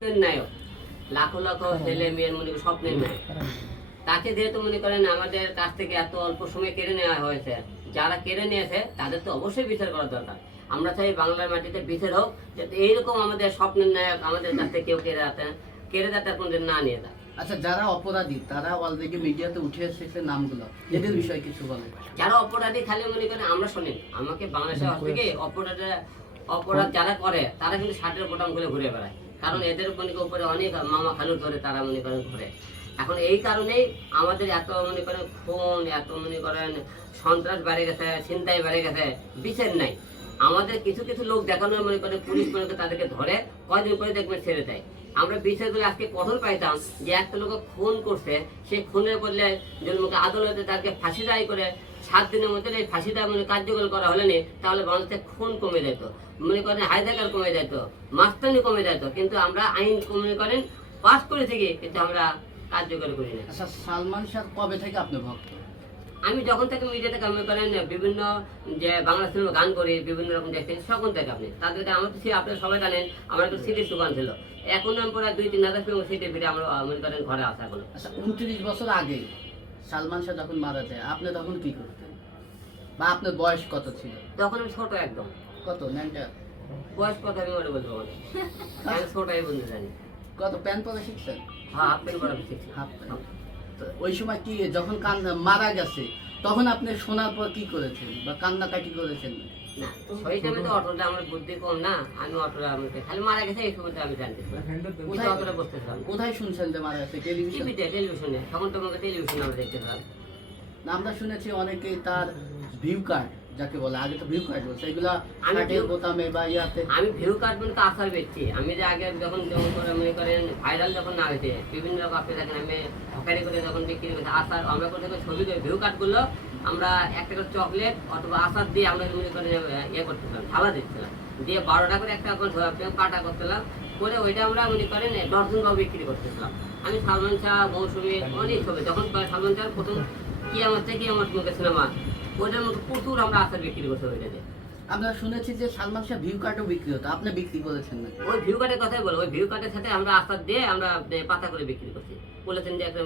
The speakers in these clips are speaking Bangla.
নায়ক লাখো লাখো ছেলে মেয়ের মনে করেন স্বপ্নের নায়ক, তাকে যেহেতু মনে করেন আমাদের কাছ থেকে এত অল্প সময় কেড়ে নেওয়া হয়েছে, যারা কেড়ে নিয়েছে তাদের তো অবশ্যই বিচার করা দরকার। আমরা চাই বাংলার মাটিতে বিচার হোক, যাতে এইরকম আমাদের স্বপ্নের নায়ক আমাদের কাছ থেকে কেউ কেড়ে যাতে কোনদিন না নিয়ে যায়। আচ্ছা, যারা অপরাধী তারা অলরেডি মিডিয়াতে উঠে এসেছে নামগুলো, এদের বিষয়ে কিছু বলেন। যারা অপরাধী খালি মনে করেন আমরা শুনি, আমাকে বাংলাদেশের থেকে অপরাধ যারা করে তারা কিন্তু শার্টের বোতাম খুলে ঘুরে বেড়ায়, কারণ এদের উপরে অনেক মামা খালুর ধরে তারা মনে করেন ঘুরে। এখন এই কারণেই আমাদের এত মনে করেন খুন, এত মনে করেন সন্ত্রাস বেড়ে গেছে, ছিনতাই বেড়ে গেছে, বিচার নাই। আমাদের কিছু কিছু লোক দেখানো মনে করেন পুলিশ মনে করে তাদেরকে ধরে কয়দিন পরে দেখবেন ছেড়ে দেয়। আমরা বিচারগুলো আজকে কঠোর পাইতাম যে একটা লোক খুন করছে, সেই খুনের বদলে জন্মকে আদালতে তাকে ফাঁসি দায়ী করে 7 দিনের মধ্যে এই ফাঁসিটা মানে কার্যকর করা হলে নি, তাহলে বাংলাদেশে খুন কমে যেত, মনে করেন হায়দাকার কমে যেত, মাস্তানি কমে যেত। কিন্তু আমরা আইন মনে করেন পাস করে থেকে কিন্তু আমরা কার্যকর করি না। আচ্ছা, সালমান শাহ কবে থেকে আপনি ভক্ত? আমি যখন থেকে মিডিয়াতে কাম করেন, বিভিন্ন যে বাংলা সিনেমা গান করি, বিভিন্ন রকম দেখছি, তখন থেকে আপনি তাদেরকে আমার তো আপনারা সবাই জানেন আমার একটা সিটির দোকান ছিল, এখন আমি পরে 2-3 হাজার ফিল্ম সিটির ভিড়ে আমরা মনে করেন ঘরে আসা এখন। আচ্ছা, 29 বছর আগে সালমান শাহ যখন মারা যায় আপনি তখন কি করতেন, বা আপনার বয়স কত ছিল? তখন আমি ছোট একদম। কত ন্যাংটা? বয়স কত আমি মনে বলতে পারি, আমি ছোটাই বলতে জানি। কত প্যান্ট পরে শিখছেন? হ্যাঁ, হাফ প্যান্ট পরা শিখছি। Half pant. তো ওই সময় কি যখন মারা গেছে তখন আপনি শোনার পর কি করেছেন বা কান্নাকাটি করেছেন? না, ওই টাইমে তো অটোটা আমার বুদ্ধি কম না, আমি অটোটা খালি মারা গেছে এই সময়টা আমি জানতেছিলাম, অটোটা বসতেছিলাম। কোথায় শুনছেন যে মারা গেছে? টেলিভিশনে, তখন তোমাকে টেলিভিশনে আমরা দেখতেছিলাম। না, আমরা শুনেছি অনেকেই তার ভিউ কার্ড, যাকে বলে আগে তো ভিউ কার্ড বলছে, এগুলা বোতামে বা ইয়াতে। আমি ভিউ কার্ড বলতে আসার বেচছি। আমি যে আগে যখন করে মনে করেন ভাইরাল যখন না হয়েছে, বিভিন্ন রকম আপনি দেখেন আমি হকারি করে যখন বিক্রি করছি আসার, আমরা করে ছবি করে ভিউ কার্ডগুলো আমরা একটা করে চকলেট অথবা আচার দিয়ে আমরা মনে করেন ইয়ে করতেছিলাম, থালা দিচ্ছিলাম, দিয়ে 12 টাকা করে একটা কাটা করতেলাম, করে ওইটা আমরা মনে করেন ডর্জন ভাবে বিক্রি করতেছিলাম। আমি সালমান শাহ, মৌসুমী অনেক ছবি, যখন সালমান শাহ প্রথম কি আমার মুখে সিনেমা, ওইটার মধ্যে প্রচুর আমরা আচার বিক্রি করছি ওইটাতে। আমরা শুনেছি যে সালমান শাহ ভিউ কার্ডও বিক্রি হতো, আপনি বিক্রি করেছেন না? ওই ভিউ কার্ডের কথাই বলো, ওই ভিউ কার্ডের সাথে আমরা আচার দিয়ে আমরা পাতা করে বিক্রি করছি, বলেছেন যে একটা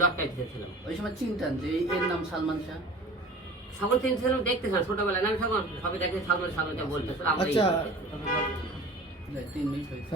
লট টাইপ দিয়েছিলাম। ওই সময় চিনতেন যে এর নাম সালমান শাহ? সকল চিনছিলাম, দেখতেছিলাম ছোটবেলায়, আমি সবাই দেখে সালমান শাহ বলতেছিলাম। আচ্ছা, 3 মিনিট হয়েছে।